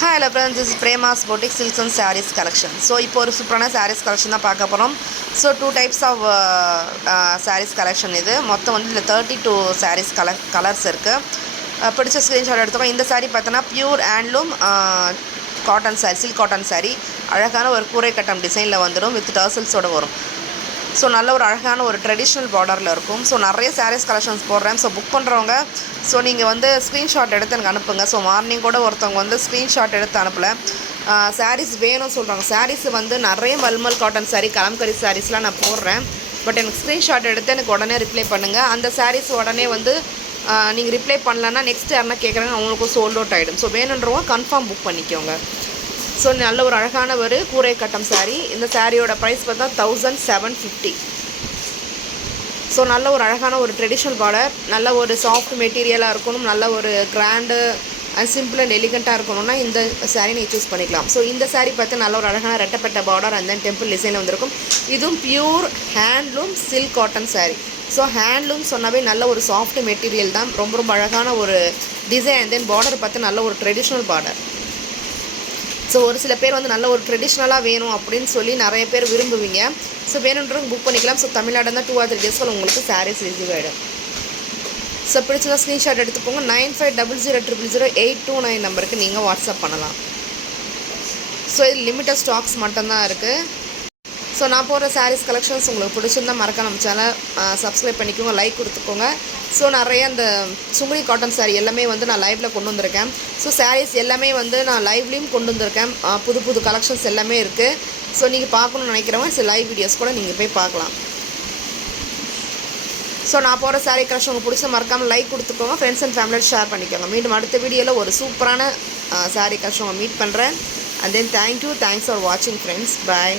Hi hello friends, this is Prema's Boutique Silks and Sarees collection. So இப்போ ஒரு சூப்பரான sarees collection தான் பார்க்க போகிறோம். So 2 types of sarees collection இது மொத்தம் வந்து இதில் 32 sarees கலர்ஸ் இருக்குது. பிடிச்ச ஸ்க்ரீன்ஷாட் எடுத்துக்கோங்க. இந்த saree பார்த்தோன்னா pure handloom cotton saree, silk cotton saree. அழகான ஒரு கூரை கட்டம் டிசைனில் வந்துடும் வித் டர்சல்ஸோடு வரும். ஸோ நல்ல ஒரு அழகான ஒரு ட்ரெடிஷ்னல் பார்டரில் இருக்கும். ஸோ நிறைய சாரீஸ் கலெக்ஷன்ஸ் போடுறேன். ஸோ புக் பண்ணுறவங்க ஸோ நீங்கள் வந்து ஸ்க்ரீன்ஷாட் எடுத்து எனக்கு அனுப்புங்க. ஸோ மார்னிங் கூட ஒருத்தவங்க வந்து ஸ்க்ரீன்ஷாட் எடுத்து அனுப்பலை, சாரீஸ் வேணும்னு சொல்கிறாங்க. சாரீஸ் வந்து நிறைய மல்மல் காட்டன் சாரீ, கலம்கரி சாரீஸ்லாம் நான் போடுறேன். பட் எனக்கு ஸ்க்ரீன்ஷாட் எடுத்து எனக்கு உடனே ரிப்ளை பண்ணுங்கள். அந்த சாரீஸ் உடனே வந்து நீங்கள் ரிப்ளை பண்ணலன்னா நெக்ஸ்ட் யாருன்னா கேட்குறாங்க, அவங்களுக்கும் சோல்ட் அவுட் ஆகிடும். ஸோ வேணுன்றவங்க கன்ஃபார்ம் புக் பண்ணிக்கோங்க. ஸோ நல்ல ஒரு அழகான ஒரு கூரை கட்டம் சாரீ. இந்த சாரியோட ப்ரைஸ் பார்த்தா 1750. ஸோ நல்ல ஒரு அழகான ஒரு ட்ரெடிஷ்னல் பார்டர், நல்ல ஒரு சாஃப்ட் மெட்டீரியலாக இருக்கணும், நல்ல ஒரு கிராண்டு அண்ட் சிம்பிள் அண்ட் எலிகண்ட்டாக இருக்கணும்னா இந்த சாரீ நீங்கள் சூஸ் பண்ணிக்கலாம். ஸோ இந்த சாரீ பார்த்து நல்ல ஒரு அழகான ரெட்டப்பட்ட பார்டர் அண்ட் தென் டெம்பிள் டிசைனில் வந்திருக்கும். இதுவும் pure handloom silk cotton sari. So handloom சொன்னாவே நல்ல ஒரு சாஃப்ட் மெட்டீரியல் தான், ரொம்ப ரொம்ப அழகான ஒரு டிசைன் அண்ட் தென் பார்டர் பார்த்து நல்ல ஒரு ட்ரெடிஷ்னல் பார்டர். ஸோ ஒரு சில பேர் வந்து நல்ல ஒரு ட்ரெடிஷ்னலாக வேணும் அப்படின்னு சொல்லி நிறைய பேர் விரும்புவீங்க. ஸோ வேணுன்றவங்க புக் பண்ணிக்கலாம். ஸோ தமிழ்நாடு இருந்தால் 2 or 3 days உங்களுக்கு சாரீஸ் ரிசீவ் ஆகிடும். ஸோ பிடிச்சதா ஸ்க்ரீன்ஷாட் எடுத்துக்கோங்க. 9500000829 நம்பருக்கு நீங்கள் வாட்ஸ்அப் பண்ணலாம். ஸோ இது லிமிட்டட் ஸ்டாக்ஸ் மட்டும்தான் இருக்குது. ஸோ நான் போடுற சாரீஸ் கலெக்ஷன்ஸ் உங்களுக்கு பிடிச்சிருந்தா மறக்க நம்ம சேனல் சப்ஸ்கிரைப் பண்ணிக்கோங்க, லைக் கொடுத்துக்கோங்க. ஸோ நிறைய அந்த சுங்குடி காட்டன் சாரீ எல்லாமே வந்து நான் லைவில் கொண்டு வந்திருக்கேன். ஸோ சாரீஸ் எல்லாமே வந்து நான் லைவ்லேயும் கொண்டு வந்திருக்கேன். புது புது கலெக்ஷன்ஸ் எல்லாமே இருக்குது. ஸோ நீங்கள் பார்க்கணுன்னு நினைக்கிறவங்க சில லைவ் வீடியோஸ் கூட நீங்கள் போய் பார்க்கலாம். ஸோ நான் போகிற சாரீ கலெக்ஷன் உங்களுக்கு பிடிச்ச மறக்காமல் லைக் கொடுத்துக்கோங்க, ஃப்ரெண்ட்ஸ் அண்ட் ஃபேமிலியோட ஷேர் பண்ணிக்கோங்க. மீண்டும் அடுத்த வீடியோவில் ஒரு சூப்பரான சாரீ கலெக்ஷன் மீட் பண்ணுறேன். And then thank you, thanks for வாட்சிங் ஃப்ரெண்ட்ஸ். பாய்.